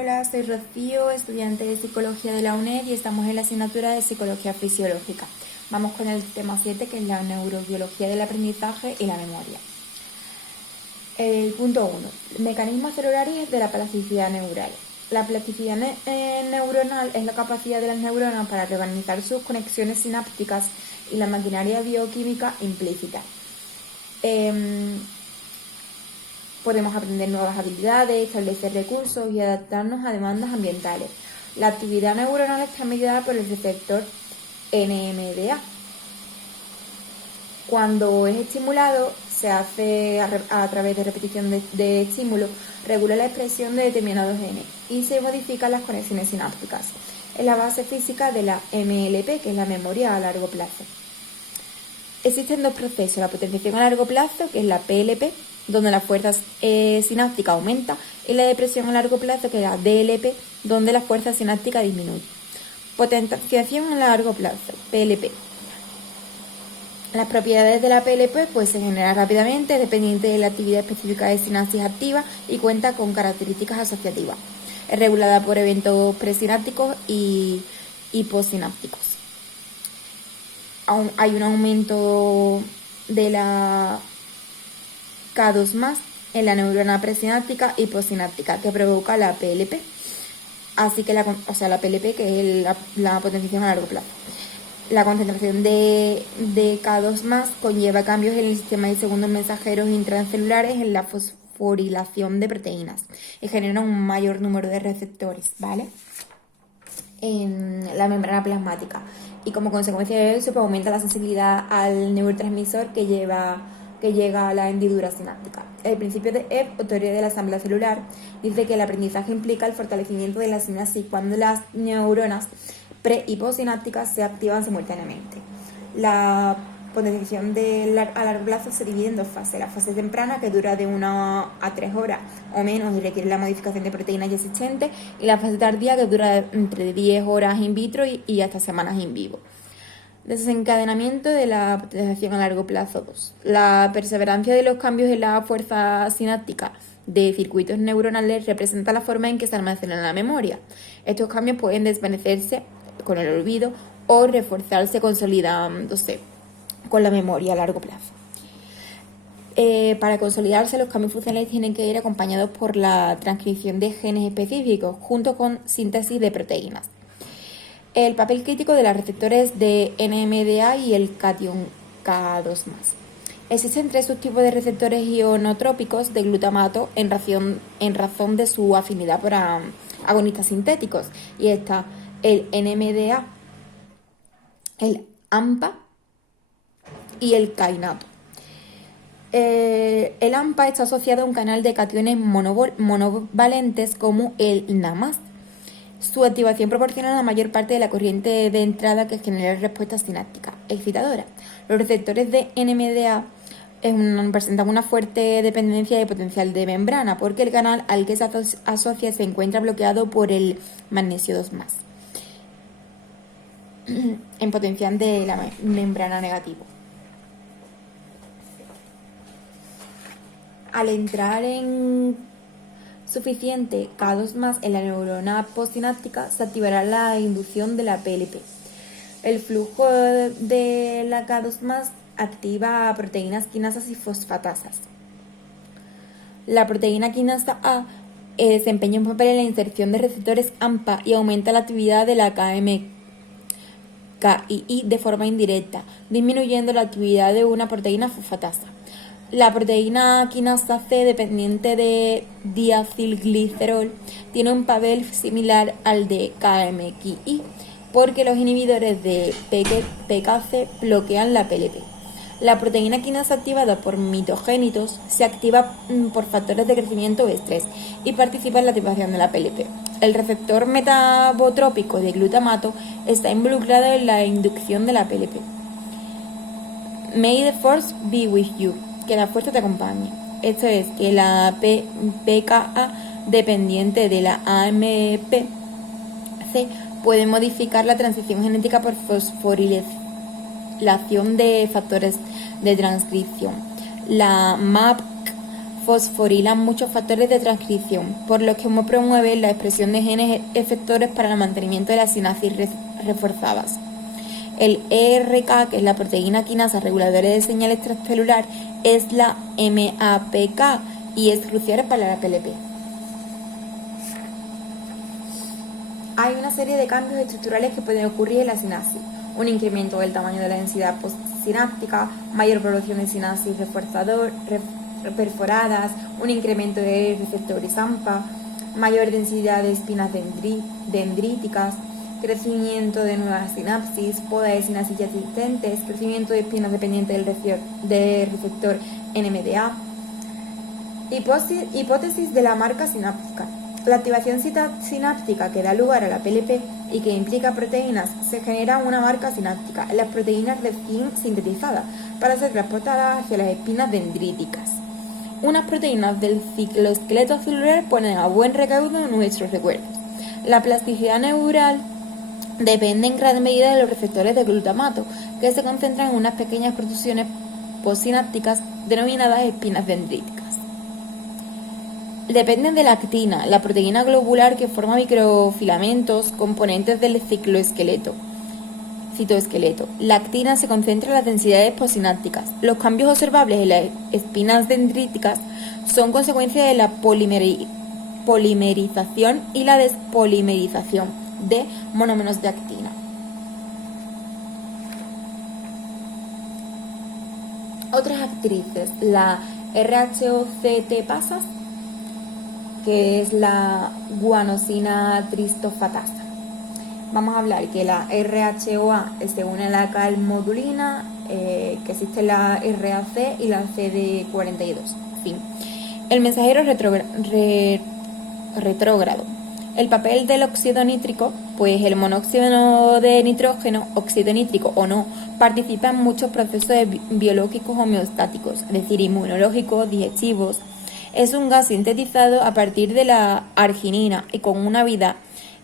Hola, soy Rocío, estudiante de Psicología de la UNED y estamos en la asignatura de Psicología Fisiológica. Vamos con el tema 7, que es la neurobiología del aprendizaje y la memoria. El punto 1. Mecanismos celulares de la plasticidad neural. La plasticidad neuronal es la capacidad de las neuronas para reorganizar sus conexiones sinápticas y la maquinaria bioquímica implícita. Podemos aprender nuevas habilidades, establecer recursos y adaptarnos a demandas ambientales. La actividad neuronal está mediada por el receptor NMDA. Cuando es estimulado, se hace a través de repetición de estímulos, regula la expresión de determinados genes y se modifican las conexiones sinápticas. Es la base física de la MLP, que es la memoria a largo plazo. Existen dos procesos: la potenciación a largo plazo, que es la PLP, donde la fuerza sináptica aumenta, y la depresión a largo plazo, que es la DLP, donde la fuerza sináptica disminuye. Potenciación a largo plazo, PLP. Las propiedades de la PLP se generan rápidamente, dependiente de la actividad específica de sinapsis activa, y cuenta con características asociativas. Es regulada por eventos presinápticos y postsinápticos. Hay un aumento de la K2+ en la neurona presináptica y postsináptica que provoca la PLP. Así que la PLP, que es la potenciación a largo plazo. La concentración de K2+ conlleva cambios en el sistema de segundos mensajeros intracelulares en la fosforilación de proteínas y genera un mayor número de receptores, ¿vale?, en la membrana plasmática. Y como consecuencia de eso, aumenta la sensibilidad al neurotransmisor que llega a la hendidura sináptica. El principio de Epp, o teoría de la asamblea celular, dice que el aprendizaje implica el fortalecimiento de la sinapsis cuando las neuronas pre- y postsinápticas se activan simultáneamente. La potenciación a largo plazo se divide en dos fases: la fase temprana, que dura de 1 a 3 horas o menos y requiere la modificación de proteínas ya existentes, y la fase tardía, que dura entre 10 horas in vitro y hasta semanas in vivo. Desencadenamiento de la potenciación a largo plazo 2. La perseverancia de los cambios en la fuerza sináptica de circuitos neuronales representa la forma en que se almacena la memoria. Estos cambios pueden desvanecerse con el olvido o reforzarse consolidándose con la memoria a largo plazo. Para consolidarse, los cambios funcionales tienen que ir acompañados por la transcripción de genes específicos junto con síntesis de proteínas. El papel crítico de los receptores de NMDA y el catión K2+. Existen 3 subtipos de receptores ionotrópicos de glutamato en razón de su afinidad por agonistas sintéticos, y está el NMDA, el AMPA y el kainato. El AMPA está asociado a un canal de cationes monovalentes como el NAMAS. Su activación proporciona la mayor parte de la corriente de entrada que genera respuesta sináptica excitadora. Los receptores de NMDA presentan una fuerte dependencia de potencial de membrana, porque el canal al que se asocia se encuentra bloqueado por el magnesio 2+, en potencial de la membrana negativo. Al entrar en suficiente K2+ en la neurona postsináptica, se activará la inducción de la PLP. El flujo de la K2+ activa proteínas quinasas y fosfatasas. La proteína quinasa A desempeña un papel en la inserción de receptores AMPA y aumenta la actividad de la KMKII de forma indirecta, disminuyendo la actividad de una proteína fosfatasa. La proteína quinasa C, dependiente de diacilglicerol, tiene un papel similar al de KMKI, porque los inhibidores de PKC bloquean la PLP. La proteína quinasa activada por mitogénitos se activa por factores de crecimiento o estrés y participa en la activación de la PLP. El receptor metabotrópico de glutamato está involucrado en la inducción de la PLP. May the force be with you. Que la fuerza te acompañe. Esto es que la PKA, dependiente de la AMPC, puede modificar la transición genética por fosforilación de factores de transcripción. La MAPK fosforilan muchos factores de transcripción, por lo que promueven la expresión de genes efectores para el mantenimiento de las sinapsis reforzadas. El ERK, que es la proteína quinasa reguladora de señal extracelular, es la MAPK y es crucial para la PLP. Hay una serie de cambios estructurales que pueden ocurrir en la sinapsis. Un incremento del tamaño de la densidad postsináptica, mayor producción de sinapsis perforadas, un incremento de receptores AMPA, mayor densidad de espinas dendríticas, crecimiento de nuevas sinapsis, poda de sinapsis ya existentes, crecimiento de espinas dependientes del receptor NMDA. Hipótesis de la marca sináptica. La activación sináptica que da lugar a la PLP y que implica proteínas se genera una marca sináptica en las proteínas recién sintetizadas para ser transportadas hacia las espinas dendríticas. Unas proteínas del cicloesqueleto celular ponen a buen recaudo nuestros recuerdos. La plasticidad neural depende en gran medida de los receptores de glutamato, que se concentran en unas pequeñas protrusiones postsinápticas denominadas espinas dendríticas. Dependen de la actina, la proteína globular que forma microfilamentos componentes del citoesqueleto. La actina se concentra en las densidades postsinápticas. Los cambios observables en las espinas dendríticas son consecuencia de la polimerización y la despolimerización de monómeros de actina. Otras actrices, la RHOCT-pasas, que es la guanosina tristofatasa. Vamos a hablar que la RHOA se une a la calmodulina, que existe la RAC y la CD42. Fin. El mensajero retrógrado. El papel del óxido nítrico, pues el monóxido de nitrógeno, óxido nítrico o no, participa en muchos procesos biológicos homeostáticos, es decir, inmunológicos, digestivos. Es un gas sintetizado a partir de la arginina y con una vida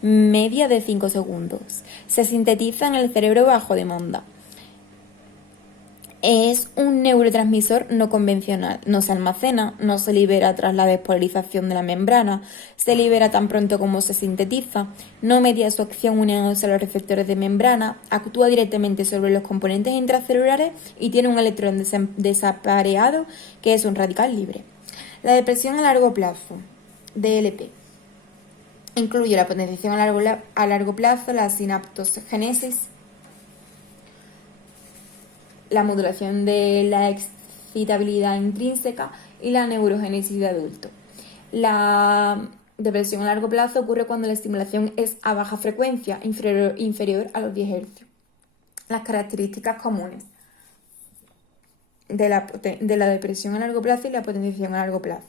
media de 5 segundos. Se sintetiza en el cerebro bajo demanda. Es un neurotransmisor no convencional. No se almacena, no se libera tras la despolarización de la membrana, se libera tan pronto como se sintetiza, no media su acción uniéndose a los receptores de membrana, actúa directamente sobre los componentes intracelulares y tiene un electrón desapareado que es un radical libre. La depresión a largo plazo, DLP, incluye la potenciación a largo plazo, la sinaptogénesis, la modulación de la excitabilidad intrínseca y la neurogénesis de adulto. La depresión a largo plazo ocurre cuando la estimulación es a baja frecuencia, inferior a los 10 Hz. Las características comunes de la depresión a largo plazo y la potenciación a largo plazo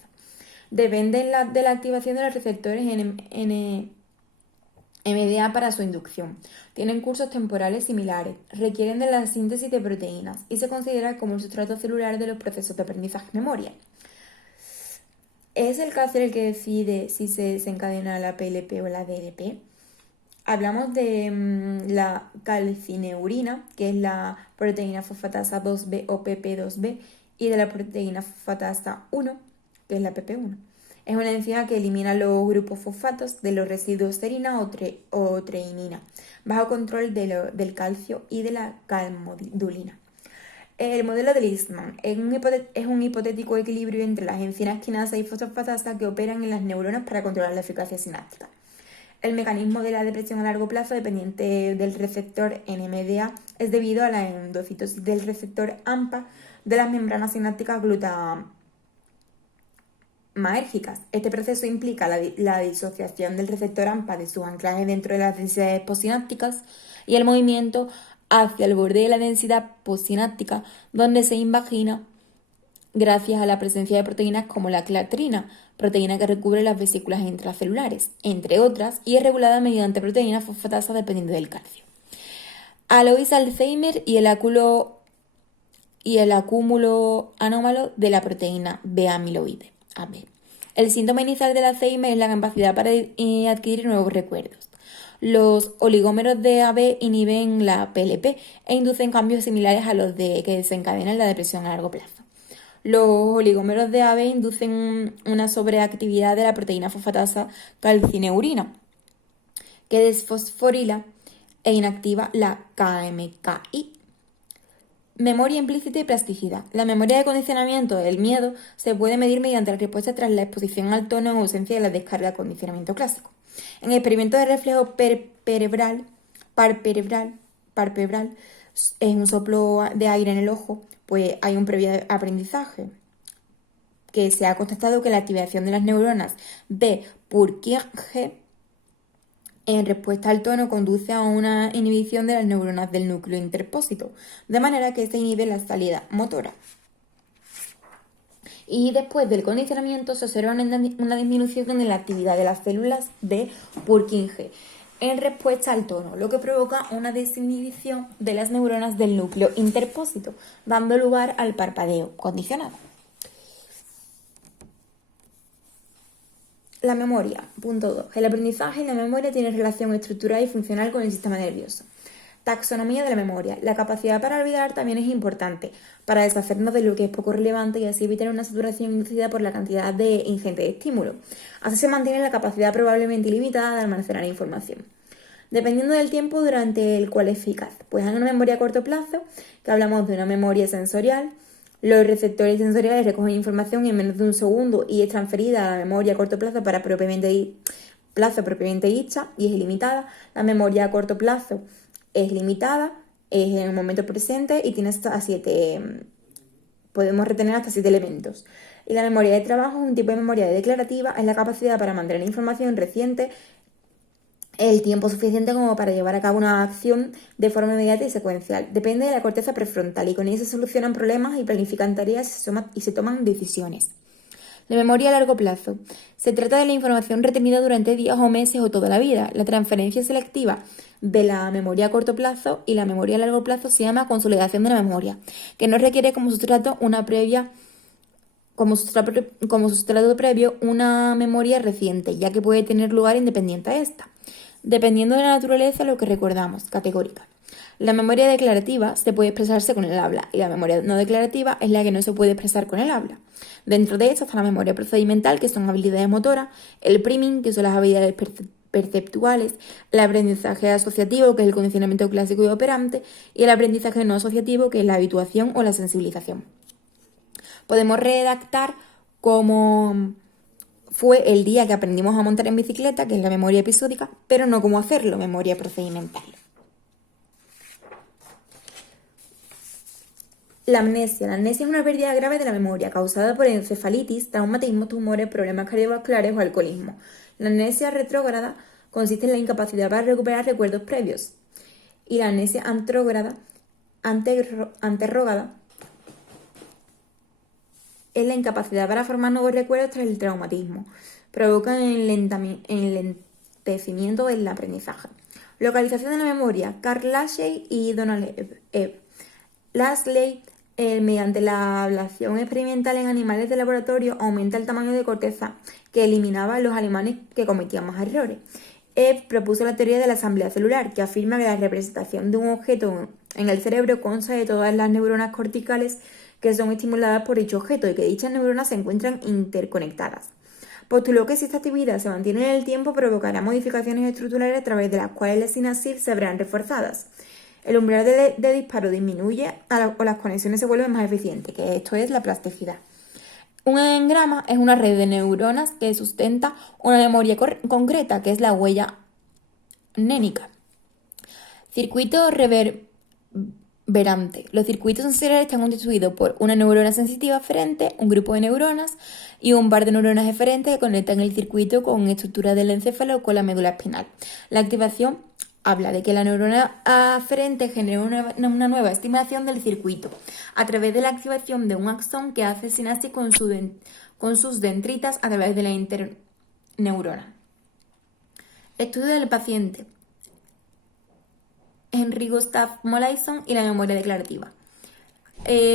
dependen de la activación de los receptores NMDA para su inducción. Tienen cursos temporales similares, requieren de la síntesis de proteínas y se considera como el sustrato celular de los procesos de aprendizaje-memoria. ¿Es el cáncer el que decide si se desencadena la PLP o la DLP? Hablamos de la calcineurina, que es la proteína fosfatasa 2B o PP2B, y de la proteína fosfatasa 1, que es la PP1. Es una enzima que elimina los grupos fosfatos de los residuos serina o treinina, bajo control del calcio y de la calmodulina. El modelo de Leishman es un hipotético equilibrio entre las enzimas quinasa y fosfatasa que operan en las neuronas para controlar la eficacia sináptica. El mecanismo de la depresión a largo plazo dependiente del receptor NMDA es debido a la endocitosis del receptor AMPA de las membranas sinápticas glutamaérgicas. Este proceso implica la disociación del receptor AMPA de su anclaje dentro de las densidades postsinápticas y el movimiento hacia el borde de la densidad postsináptica, donde se invagina gracias a la presencia de proteínas como la clatrina, proteína que recubre las vesículas intracelulares, entre otras, y es regulada mediante proteínas fosfatasa dependiendo del calcio. Alois Alzheimer y el acúmulo anómalo de la proteína B-amiloide, AB. El síntoma inicial del Alzheimer es la capacidad para adquirir nuevos recuerdos. Los oligómeros de AB inhiben la PLP e inducen cambios similares a los que desencadenan la depresión a largo plazo. Los oligómeros de Abbe inducen una sobreactividad de la proteína fosfatasa calcineurina, que desfosforila e inactiva la KMKI. Memoria implícita y plasticidad. La memoria de condicionamiento del miedo se puede medir mediante la respuesta tras la exposición al tono o ausencia de la descarga de condicionamiento clásico. En el experimento de reflejo parpebral, es un soplo de aire en el ojo, pues hay un previo aprendizaje que se ha constatado que la activación de las neuronas de Purkinje en respuesta al tono conduce a una inhibición de las neuronas del núcleo interpósito, de manera que se inhibe la salida motora. Y después del condicionamiento se observa una disminución en la actividad de las células de Purkinje en respuesta al tono, lo que provoca una desinhibición de las neuronas del núcleo interpósito, dando lugar al parpadeo condicionado. La memoria. Punto 2. El aprendizaje y la memoria tienen relación estructural y funcional con el sistema nervioso. Taxonomía de la memoria. La capacidad para olvidar también es importante para deshacernos de lo que es poco relevante y así evitar una saturación inducida por la cantidad de ingente de estímulo. Así se mantiene la capacidad probablemente ilimitada de almacenar información. Dependiendo del tiempo durante el cual es eficaz. Pues en una memoria a corto plazo, que hablamos de una memoria sensorial, los receptores sensoriales recogen información en menos de un segundo y es transferida a la memoria a corto plazo propiamente dicha y es ilimitada. La memoria a corto plazo es limitada, es en el momento presente y tiene podemos retener hasta 7 elementos. Y la memoria de trabajo es un tipo de memoria declarativa, es la capacidad para mantener información reciente el tiempo suficiente como para llevar a cabo una acción de forma inmediata y secuencial. Depende de la corteza prefrontal y con ella se solucionan problemas y planifican tareas y se toman decisiones. La memoria a largo plazo. Se trata de la información retenida durante días o meses o toda la vida. La transferencia selectiva de la memoria a corto plazo y la memoria a largo plazo se llama consolidación de la memoria, que no requiere como sustrato previo una memoria reciente, ya que puede tener lugar independiente a esta. Dependiendo de la naturaleza, lo que recordamos, categórica. La memoria declarativa se puede expresarse con el habla y la memoria no declarativa es la que no se puede expresar con el habla. Dentro de esta está la memoria procedimental, que son habilidades motoras, el priming, que son las habilidades perceptuales, el aprendizaje asociativo, que es el condicionamiento clásico y operante, y el aprendizaje no asociativo, que es la habituación o la sensibilización. Podemos redactar como fue el día que aprendimos a montar en bicicleta, que es la memoria episódica, pero no cómo hacerlo, memoria procedimental. La amnesia. La amnesia es una pérdida grave de la memoria causada por encefalitis, traumatismo, tumores, problemas cardiovasculares o alcoholismo. La amnesia retrógrada consiste en la incapacidad para recuperar recuerdos previos. Y la amnesia anterrógada es la incapacidad para formar nuevos recuerdos tras el traumatismo. Provocan el enlentecimiento del aprendizaje. Localización de la memoria. Carl Lashley y Donald Ebb. Lashley, mediante la ablación experimental en animales de laboratorio, aumenta el tamaño de corteza que eliminaba los animales que cometían más errores. Ebb propuso la teoría de la asamblea celular, que afirma que la representación de un objeto en el cerebro consta de todas las neuronas corticales que son estimuladas por dicho objeto y que dichas neuronas se encuentran interconectadas. Postuló que si esta actividad se mantiene en el tiempo provocará modificaciones estructurales a través de las cuales las sinapsis se verán reforzadas. El umbral de disparo disminuye o las conexiones se vuelven más eficientes, que esto es la plasticidad. Un engrama es una red de neuronas que sustenta una memoria concreta, que es la huella mnémica. Circuito reverberante. Los circuitos sensoriales están constituidos por una neurona sensitiva aferente, un grupo de neuronas y un par de neuronas eferentes que conectan el circuito con estructuras del encéfalo o con la médula espinal. La activación habla de que la neurona aferente genera una nueva estimulación del circuito a través de la activación de un axón que hace sinapsis con sus dendritas a través de la interneurona. Estudio del paciente. Henry Gustav Molaison y la memoria declarativa.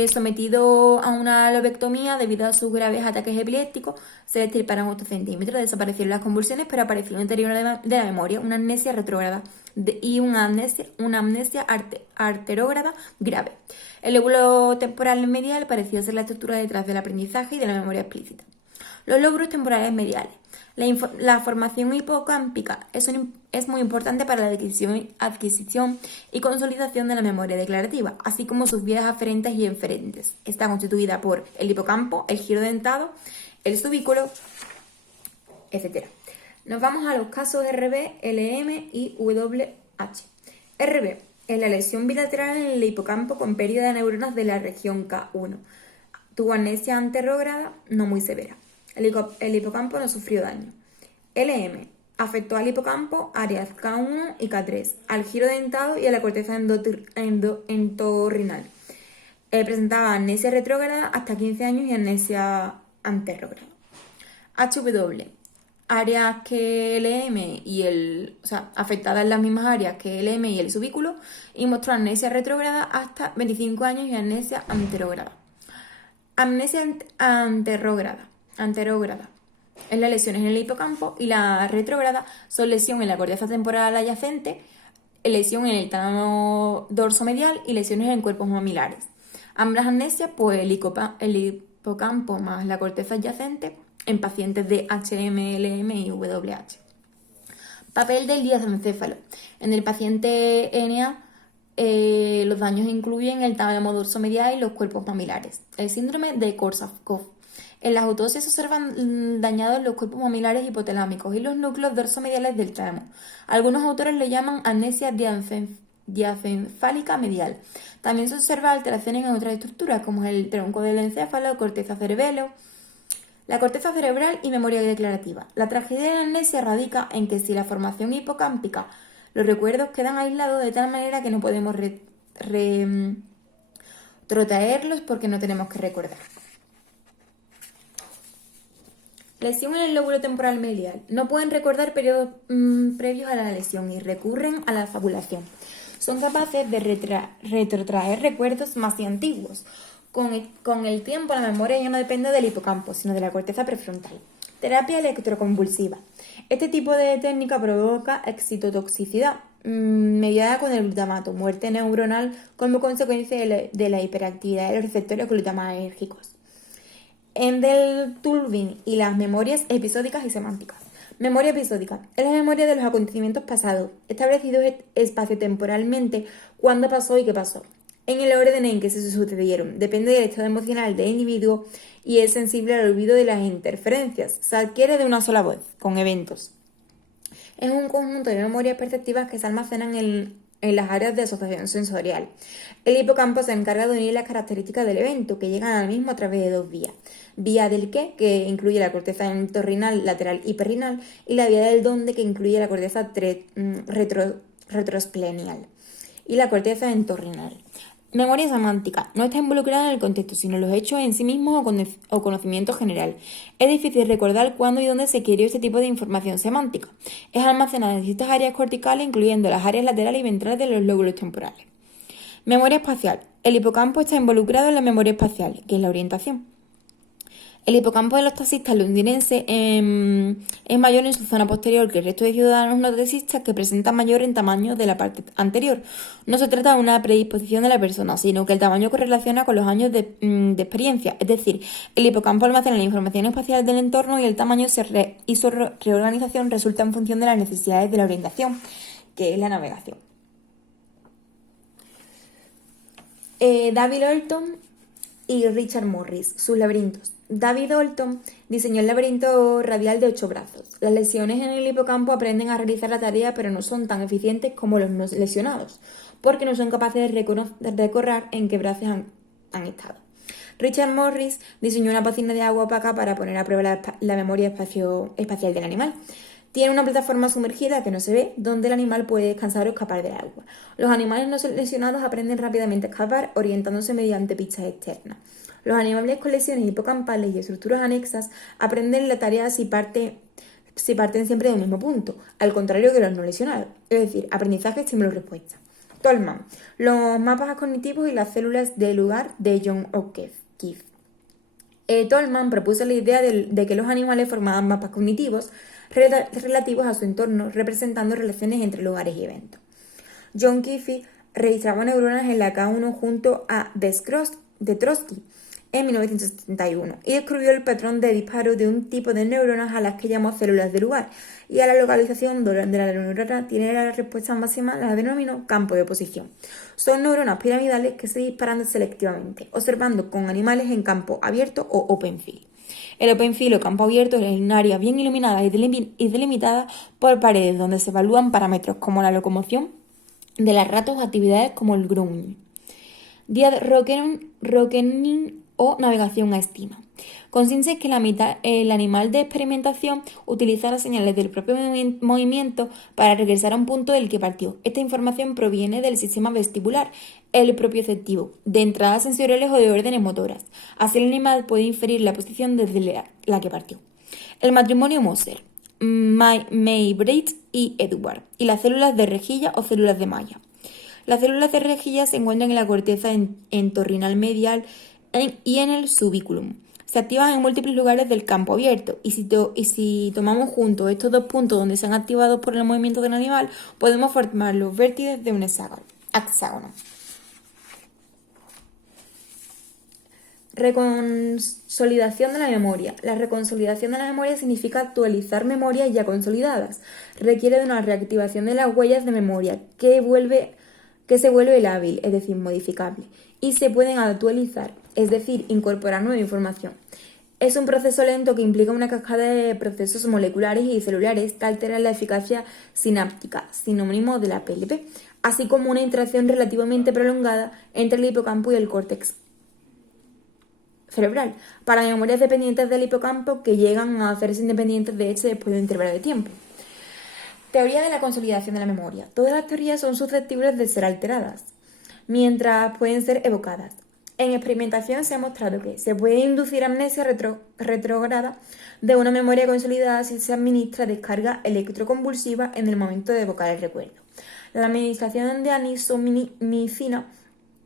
sometido a una lobectomía debido a sus graves ataques epilépticos, se le extirparon 8 centímetros, desaparecieron las convulsiones, pero apareció un deterioro de la memoria, una amnesia retrógrada y una amnesia arterógrada grave. El lóbulo temporal medial parecía ser la estructura detrás del aprendizaje y de la memoria explícita. Los lóbulos temporales mediales. La formación hipocámpica es muy importante para la adquisición y consolidación de la memoria declarativa, así como sus vías aferentes y inferentes. Está constituida por el hipocampo, el giro dentado, el subículo, etc. Nos vamos a los casos RB, LM y WH. RB es la lesión bilateral en el hipocampo con pérdida de neuronas de la región K1. Tuvo amnesia anterrógrada no muy severa. El hipocampo no sufrió daño. LM afectó al hipocampo, áreas K1 y K3, al giro dentado y a la corteza entorrinal. Presentaba amnesia retrógrada hasta 15 años y amnesia anterrógrada. HW, áreas que LM afectadas en las mismas áreas que LM y el subículo, y mostró amnesia retrógrada hasta 25 años y amnesia anterrógrada. Amnesia anterrógrada es la lesión en el hipocampo, y la retrógrada son lesión en la corteza temporal adyacente, lesión en el tálamo dorsomedial y lesiones en cuerpos mamilares. Ambas amnesias, pues el hipocampo más la corteza adyacente en pacientes de HM, LM y WH. Papel del diazencéfalo. En el paciente NA, los daños incluyen el tálamo dorsomedial y los cuerpos mamilares. El síndrome de Korsakoff. En las autopsias se observan dañados los cuerpos mamilares hipotalámicos y los núcleos dorsomediales del tálamo. Algunos autores lo llaman amnesia diacencefálica medial. También se observan alteraciones en otras estructuras, como el tronco del encéfalo, corteza cerebelo, la corteza cerebral y memoria declarativa. La tragedia de la amnesia radica en que si la formación hipocámpica, los recuerdos quedan aislados de tal manera que no podemos retrotraerlos porque no tenemos que recordar. Lesión en el lóbulo temporal medial. No pueden recordar periodos previos a la lesión y recurren a la fabulación. Son capaces de retrotraer recuerdos más antiguos. Con el tiempo, la memoria ya no depende del hipocampo, sino de la corteza prefrontal. Terapia electroconvulsiva. Este tipo de técnica provoca excitotoxicidad mediada con el glutamato, muerte neuronal como consecuencia de la hiperactividad de los receptores glutamatérgicos. Endeltulvin y las memorias episódicas y semánticas. Memoria episódica es la memoria de los acontecimientos pasados, establecidos espaciotemporalmente, cuándo pasó y qué pasó, en el orden en que se sucedieron. Depende del estado emocional del individuo y es sensible al olvido de las interferencias. Se adquiere de una sola voz, con eventos. Es un conjunto de memorias perceptivas que se almacenan en las áreas de asociación sensorial. El hipocampo se encarga de unir las características del evento, que llegan al mismo a través de dos vías. Vía del qué, que incluye la corteza entorrinal, lateral y perrinal, y la vía del dónde, que incluye la corteza retroesplenial y la corteza entorrinal. Memoria semántica. No está involucrada en el contexto, sino en los hechos en sí mismos o conocimiento general. Es difícil recordar cuándo y dónde se adquirió este tipo de información semántica. Es almacenada en distintas áreas corticales, incluyendo las áreas laterales y ventrales de los lóbulos temporales. Memoria espacial. El hipocampo está involucrado en la memoria espacial, que es la orientación. El hipocampo de los taxistas londinenses es mayor en su zona posterior que el resto de ciudadanos no taxistas, que presenta mayor en tamaño de la parte anterior. No se trata de una predisposición de la persona, sino que el tamaño correlaciona con los años de experiencia. Es decir, el hipocampo almacena la información espacial del entorno y el tamaño y su reorganización resulta en función de las necesidades de la orientación, que es la navegación. David Holton y Richard Morris, sus laberintos. David Holton diseñó el laberinto radial de 8 brazos. Las lesiones en el hipocampo aprenden a realizar la tarea, pero no son tan eficientes como los no lesionados, porque no son capaces de recordar en qué brazos han estado. Richard Morris diseñó una piscina de agua opaca para poner a prueba la memoria espacial del animal. Tiene una plataforma sumergida que no se ve, donde el animal puede descansar o escapar del agua. Los animales no lesionados aprenden rápidamente a escapar, orientándose mediante pistas externas. Los animales con lesiones hipocampales y estructuras anexas aprenden la tarea si parten siempre del mismo punto, al contrario que los no lesionados, es decir, aprendizaje, estímulo-respuesta. Tolman, los mapas cognitivos y las células de lugar de John O'Keefe. Tolman propuso la idea de que los animales formaban mapas cognitivos relativos a su entorno, representando relaciones entre lugares y eventos. John O'Keefe registraba neuronas en la K1 junto a de Trotsky en 1971 y descubrió el patrón de disparo de un tipo de neuronas a las que llamó células de lugar, y a la localización de la neurona tiene la respuesta máxima, la denominó campo de posición. Son neuronas piramidales que se disparan selectivamente, observando con animales en campo abierto o open field. El open field o campo abierto es un área bien iluminada y delimitada por paredes donde se evalúan parámetros como la locomoción de las ratas o actividades como el grooming, reckoning o navegación a estima. Consiste en que el animal de experimentación utiliza las señales del propio movimiento para regresar a un punto del que partió. Esta información proviene del sistema vestibular, el propioceptivo, de entradas sensoriales o de órdenes motoras. Así el animal puede inferir la posición desde la que partió. El matrimonio Moser, May-Braid y Edward, y las células de rejilla o células de malla. Las células de rejilla se encuentran en la corteza entorrinal medial y en el subiculum. Se activan en múltiples lugares del campo abierto, y si tomamos juntos estos dos puntos donde se han activado por el movimiento del animal, podemos formar los vértices de un hexágono. Reconsolidación de la memoria. La reconsolidación de la memoria significa actualizar memorias ya consolidadas. Requiere de una reactivación de las huellas de memoria que se vuelve lábil, es decir, modificable, y se pueden actualizar, es decir, incorporar nueva información. Es un proceso lento que implica una cascada de procesos moleculares y celulares que alteran la eficacia sináptica, sinónimo de la PLP, así como una interacción relativamente prolongada entre el hipocampo y el córtex cerebral, para memorias dependientes del hipocampo que llegan a hacerse independientes de este después de un intervalo de tiempo. Teoría de la consolidación de la memoria. Todas las teorías son susceptibles de ser alteradas, mientras pueden ser evocadas. En experimentación se ha mostrado que se puede inducir amnesia retrógrada de una memoria consolidada si se administra descarga electroconvulsiva en el momento de evocar el recuerdo. La administración de anisomicina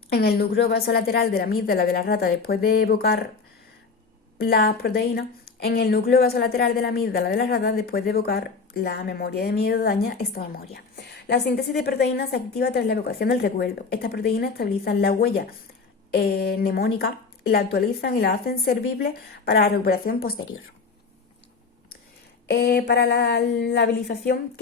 en el núcleo vasolateral de la amígdala de la rata después de evocar las proteínas en el núcleo vasolateral de la amígdala de la rata después de evocar la memoria de miedo daña esta memoria. La síntesis de proteínas se activa tras la evocación del recuerdo. Estas proteínas estabilizan la huella mnemónica, la actualizan y la hacen servible para la recuperación posterior. Para la labilización,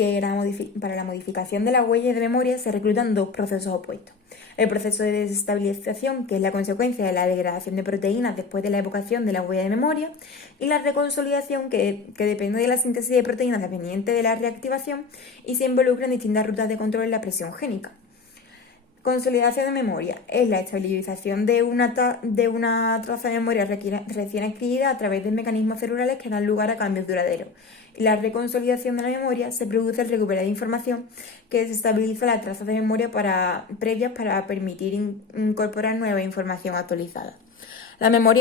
para la modificación de la huella de memoria, se reclutan dos procesos opuestos. El proceso de desestabilización, que es la consecuencia de la degradación de proteínas después de la evocación de la huella de memoria, y la reconsolidación, que depende de la síntesis de proteínas dependiente de la reactivación y se involucra en distintas rutas de control en la presión génica. Consolidación de memoria es la estabilización de una traza de memoria recién adquirida a través de mecanismos celulares que dan lugar a cambios duraderos. Y la reconsolidación de la memoria se produce al recuperar información que desestabiliza las trazas de memoria previas para permitir incorporar nueva información actualizada. La memoria